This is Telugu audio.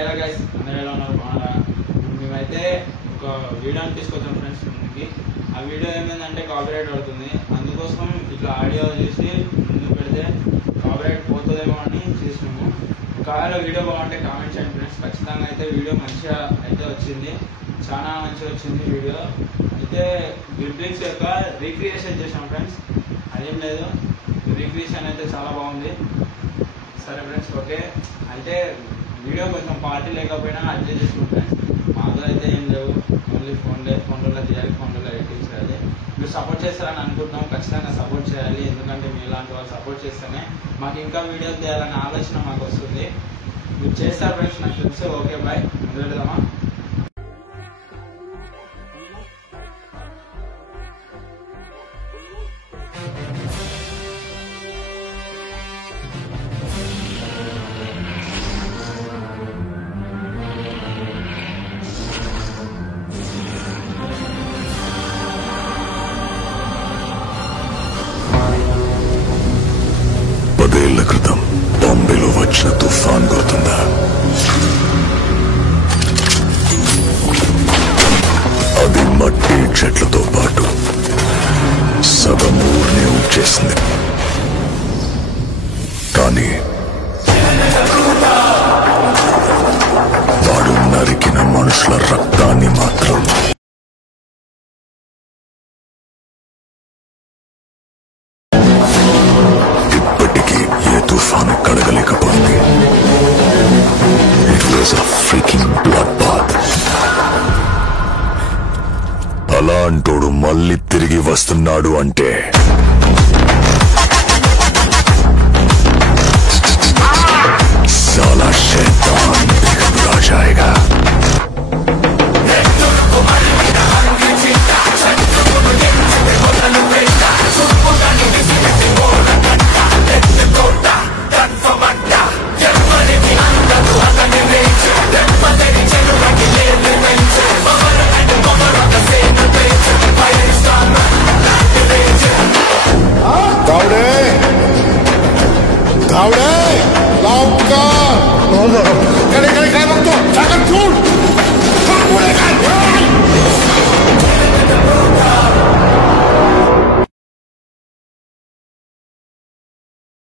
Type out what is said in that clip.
ఎలా గైస్ అందరూ ఎలా ఉన్నారు బాగా మేమైతే ఒక వీడియోని తీసుకొచ్చాం ఫ్రెండ్స్ ముందుకి. ఆ వీడియో ఏమైందంటే కాపీరైట్ పడుతుంది, అందుకోసం ఇట్లా ఆడియో చేసి ముందుకు పెడితే కాపీరైట్ పోతుందేమో అని చేసినాము. ఒకవేళ వీడియో బాగుంటే కామెంట్ చేయండి ఫ్రెండ్స్. ఖచ్చితంగా అయితే వీడియో మంచిగా అయితే వచ్చింది, చాలా మంచిగా వచ్చింది వీడియో అయితే. బిల్డింగ్స్ యొక్క రీక్రియేషన్ చేసాం ఫ్రెండ్స్, అదేం లేదు రీక్రియేషన్ అయితే చాలా బాగుంది. సరే ఫ్రెండ్స్ ఓకే, అయితే వీడియో కొంచెం పార్టీ లేకపోయినా అడ్జస్ట్ చేసుకుంటాను. మాకు అయితే ఏం లేవు, ఓన్లీ ఫోన్లో చేయాలి, ఫోన్లో ఎడిటింగ్ చేయాలి. మీరు సపోర్ట్ చేస్తారని అనుకుంటున్నాం, ఖచ్చితంగా సపోర్ట్ చేయాలి. ఎందుకంటే మీలాంటి వాళ్ళు సపోర్ట్ చేస్తేనే మాకు ఇంకా వీడియోలు చేయాలనే ఆలోచన మాకు వస్తుంది. మీరు చేస్తారు ఫ్రెండ్స్, నాకు తెలుసు. ఓకే బాయ్, ముందు పెడదామా? పదేళ్ల క్రితం బాంబేలో వచ్చిన తుఫాన్ గుర్తుందా? అది మట్టి చెట్లతో పాటు సగం ఊరిని ఉంచేసింది. కానీ వాడు నరికిన మనుషుల రక్తాన్ని మాత్రం తుఫాను కడగలేకపోయింది. It was a freaking blood bath. అలాంటోడు మళ్ళీ తిరిగి వస్తున్నాడు అంటే